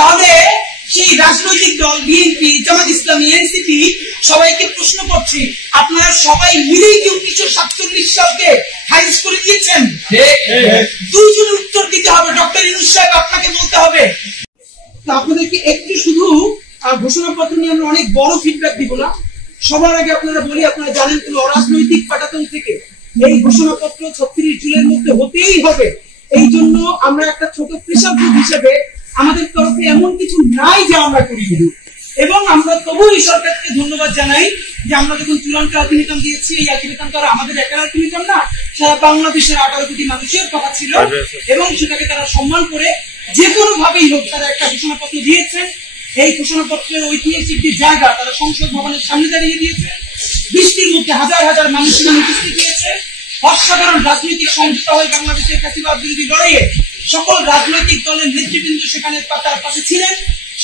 তাহলে সেই রাজনৈতিক দল বিএনপি, জামাত ইসলামী, এনসিপি সবাইকে প্রশ্ন করছি, আপনারা সবাই মিলেই কি 1947 সালকে খারিজ করে দিয়েছেন? দুইজনের উত্তর দিতে হবে। ডক্টর ইউনূস সাহেব, আপনাকে বলতে হবে। আপনাদেরকে একটু শুধু ঘোষণাপত্র নিয়ে আমরা অনেক বড় ফিডব্যাক দিব না। সবার আগে আপনারা বলি, আপনারা জানেন কোন অরাজনৈতিক পাটাতন থেকে এই ঘোষণাপত্র 36 জুনের মধ্যে হতেই হবে। এই জন্য আমরা একটা ছোট প্রেসার গ্রুপ হিসেবে আমাদের তরফে এমন কিছু নাই যে আমরা করি, এবং আমরা তবু এই সরকারকে ধন্যবাদ জানাই যে আমরা যখন চূড়ান্ত আলটিমেটাম দিয়েছি, এই আলটিমেটাম তো আমাদের একার আলটিমেটাম না, সারা বাংলাদেশের 18 কোটি মানুষের কথা ছিল, এবং সেটাকে তারা সম্মান করে যে কোনো ভাবেই হোক তারা একটা ঘোষণাপত্র দিয়েছেন। এই ঘোষণাপত্রের ঐতিহাসিক যে জায়গা তারা সংসদ ভবনের সামনে দাঁড়িয়ে দিয়েছে। বৃষ্টির মধ্যে হাজার হাজার মানুষ সেখানে উপস্থিত হয়েছে। অসাধারণ রাজনৈতিক সমঝোতা হয়ে বাংলাদেশের ফ্যাসিবাদ বিরোধী লড়াইয়ে সকল রাজনৈতিক দলের নেতৃবৃন্দ সেখানে তার পাশে ছিলেন,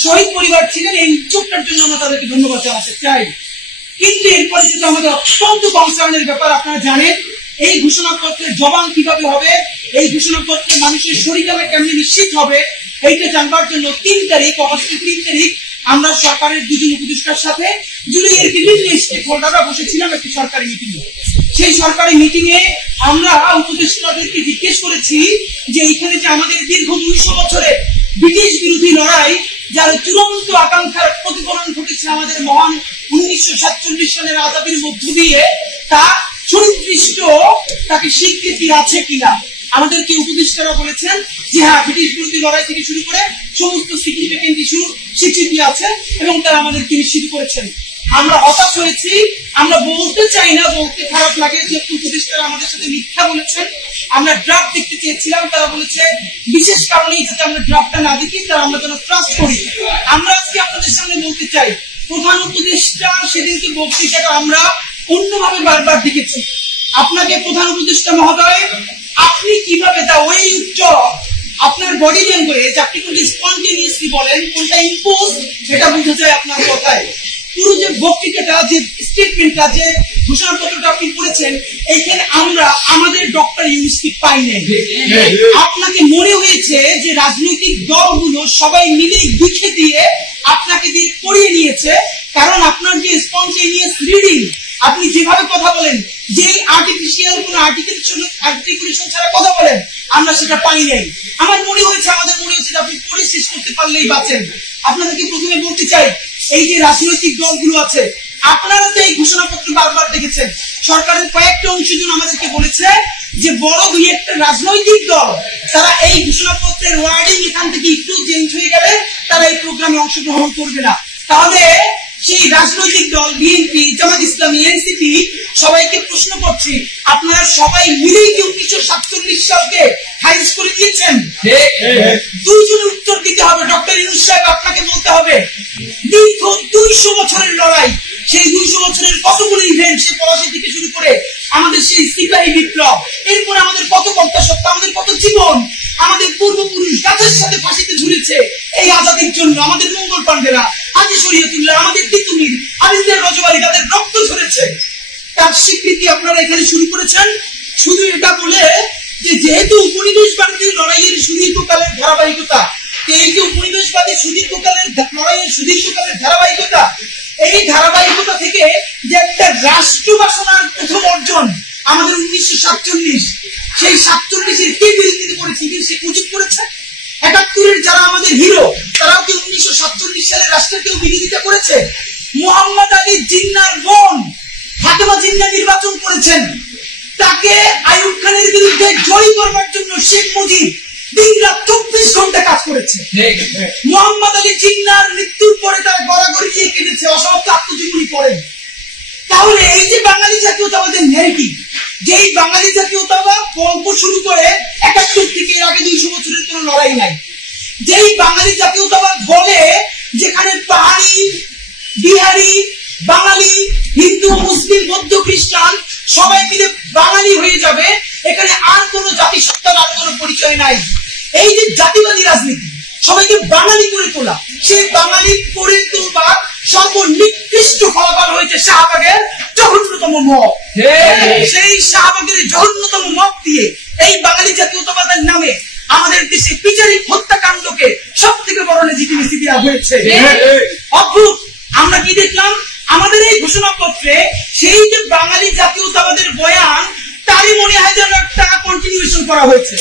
শহীদ পরিবার ছিলেন। এই উদ্যোগটার জন্য আমরা তাদেরকে ধন্যবাদ জানাতে চাই। কিন্তু এরপরে যেটা আমাদের অত্যন্ত কনসার্নের ব্যাপার, আপনারা জানেন এই ঘোষণাপত্রের জবান কিভাবে হবে, এই ঘোষণাপত্রে মানুষের শরীরে কেমনি নিশ্চিত হবে, এইটা জানবার জন্য 3 তারিখ অগস্টের 3 তারিখ আমরা সরকারের দুজন উপদেষ্টার সাথে জুলাইয়ের বিভিন্ন স্টেক হোল্ডাররা বসেছিলাম একটি সরকারি মিটিং এ। সেই সরকারি মিটিং এ আমরা উপদেষ্টাদেরকে জিজ্ঞেস করেছি যে এইখানে যে আমাদের দীর্ঘ 200 বছরের ব্রিটিশ বিরোধী লড়াই, যার চূড়ান্ত আকাঙ্ক্ষার প্রতিফলন ঘটেছে আমাদের মহান 1947 সালের আজাদির মধ্য দিয়ে, তা সুনির্দিষ্ট তাকে স্বীকৃতি আছে কিনা। আমাদেরকে উপদেষ্টারা বলেছেন যে হ্যাঁ, ব্রিটিশ বিরোধী লড়াই থেকে শুরু করে সমস্ত সিগনিফিকেন্ট ইস্যুর স্বীকৃতি আছে, এবং তারা আমাদেরকে নিশ্চিত করেছেন। আমরা হতাশ হয়েছি, আমরা বলতে চাই না, বলতে খারাপ লাগে যে উপদেষ্টারা আমাদের সাথে মিথ্যা বলেছেন। আমরা ড্রাফট দেখতে চেয়েছিলাম, তারা বলেছে বিশেষ কারণেই যাতে আমরা ড্রাফটটা না দেখি, তারা আমরা যেন ট্রাস্ট করি। আমরা আজকে আপনাদের সামনে বলতে চাই, প্রধান উপদেষ্টা সেদিনকে বক্তৃতাটা আমরা অন্যভাবে বারবার দেখেছি। আপনাকে প্রধান উপদেষ্টা মহোদয়, আপনি কিভাবে দা ওয়ে ইউ টক, আপনার বডি ল্যাঙ্গুয়েজ, আপনি কোনটা স্পন্টেনিয়াসলি বলেন, কোনটা ইম্পোজ, সেটা বোঝা যায় আপনার কথায়। পুরো যে বক্তৃতাটা, যে স্টেটমেন্টটা, যে ঘোষণাপত্রটা আপনি করেছেন, এইখানে আমরা আমাদের ডক্টর ইউনূসকে পাই নাই। আপনাকে মনে হয়েছে যে রাজনৈতিক দলগুলো সবাই মিলে লিখে দিয়ে আপনাকে দিয়ে করিয়ে নিয়েছে, কারণ আপনার যে স্পন্টেনিয়াস রিডিং, আপনি যেভাবে কথা বলেন, যে আর্টিফিশিয়াল কোন আর্টিকুলেশন ছাড়া কথা বলেন, আমরা সেটা পাই নাই। আমার মনে হয়েছে, আমাদের মনে হয়েছে আপনি পড়ে শেষ করতে পারলেই বাঁচেন। আপনাদেরকে প্রথমে বলতে চাই, এই যে রাজনৈতিক দলগুলো আছে, আপনারা তো এই ঘোষণাপত্র বারবার দেখেছেন। সরকারের কয়েকটা অংশজন আমাদেরকে বলেছে যে বড় 2-1টা রাজনৈতিক দল তারা এই ঘোষণাপত্রের ওয়ার্ডিং এখান থেকে একটু চেঞ্জ হয়ে গেলে তারা এই প্রোগ্রামে অংশগ্রহণ করবে না। তাহলে সেই রাজনৈতিক দল বিএনপি, জামাত ইসলামী, এনসিপি সবাইকে প্রশ্ন করছি, আপনারা সবাই মিলেই কি 1947 সালকে খারিজ করে দিয়েছেন? দুইজনের উত্তর দিতে হবে। ডক্টর ইউনূস সাহেব, আপনাকে বলতে হবে। দীর্ঘ 200 বছরের লড়াই, সেই 200 বছরের কতগুলো ইভেন্ট, সেই পলাশী থেকে শুরু করে আমাদের সেই সিপাহী বিপ্লব, এরপর আমাদের কত কর্তব্য, আমাদের কত জীবন, আমাদের পূর্বপুরুষ গাছের সাথে ফাঁসিতে ঝুলেছে এই আজাদির জন্য। আমাদের মঙ্গল পান্ডেরা, হাজী শরীয়তুল্লাহ, আমাদের তিতুমির, আবিন্দের রজবাড়ি, তাদের রক্ত ঝরেছে। তার স্বীকৃতি আপনারা এখানে শুরু করেছেন শুধু এটা বলে যে যেহেতু উপনিবেশবাদী লড়াইয়ের সুদীর্ঘকালের ধারাবাহিকতা, এই যে উপনিবেশবাদী সুদীর্ঘকালের লড়াইয়ের সুদীর্ঘকালের ধারাবাহিকতা, এই ধারাবাহিকতা থেকে যে একটা রাষ্ট্র বাসনার প্রথম অর্জন আমাদের 1947, সেই 47-এর কে বিরোধিতা করেছে? সে মুজিব করেছে। 71-এর যারা আমাদের হিরো, তারাও কি 1947 সালে রাষ্ট্রের কেউ বিরোধিতা করেছে? মোহাম্মদ আলী জিন্নার বোন ফাতেমা জিন্না নির্বাচন করেছেন, তাকে আইয়ুব খানের বিরুদ্ধে জয়ী করবার জন্য শেখ মুজিব দিন-রাত 24 ঘন্টা কাজ করেছে। মোহাম্মদ আলী জিন্নার মৃত্যুর পরে তার গড়াগড়ি দিয়ে কেটেছে, অসমাপ্ত আত্মজীবনী পড়েন। তাহলে এই যে বাঙালি জাতীয়তাবাদের ন্যারেটিভ, যেই বাঙালি জাতীয়তাবাদ গল্প শুরু করে 71 থেকে এর আগে 200 বছরের কোন লড়াই নাই, যেই বাঙালি জাতীয়তাবাদ বলে যেখানে পাহাড়ি, বিহারি, বাঙালি, হিন্দু, মুসলিম, বৌদ্ধ, খ্রিস্টান সবাই মিলে বাঙালি হয়ে যাবে, এখানে আর কোন জাতিসত্তার আর কোন পরিচয় নাই। এই যে জাতিবাদী রাজনীতি, সবাইকে বাঙালি করে তোলা, সেই বাঙালি করে তোলবার সর্বনিকৃষ্ট ফলাফল হয়েছে শাহবাগের জঘন্যতম মব। সেই শাহবাগের জঘন্যতম মব দিয়ে এই বাঙালি জাতীয়তাবাদের নামে আমাদের দেশে বিচারিক হত্যাকাণ্ডকে সব থেকে বড় বড় লেজিটিমেসি দেওয়া হয়েছে। অদ্ভুত, আমরা কি দেখলাম আমাদের এই ঘোষণাপত্রে সেই যে বাঙালি জাতীয়তাবাদের বয়ান তারই মনে হয় যেন একটা কন্টিনিউশন করা হয়েছে।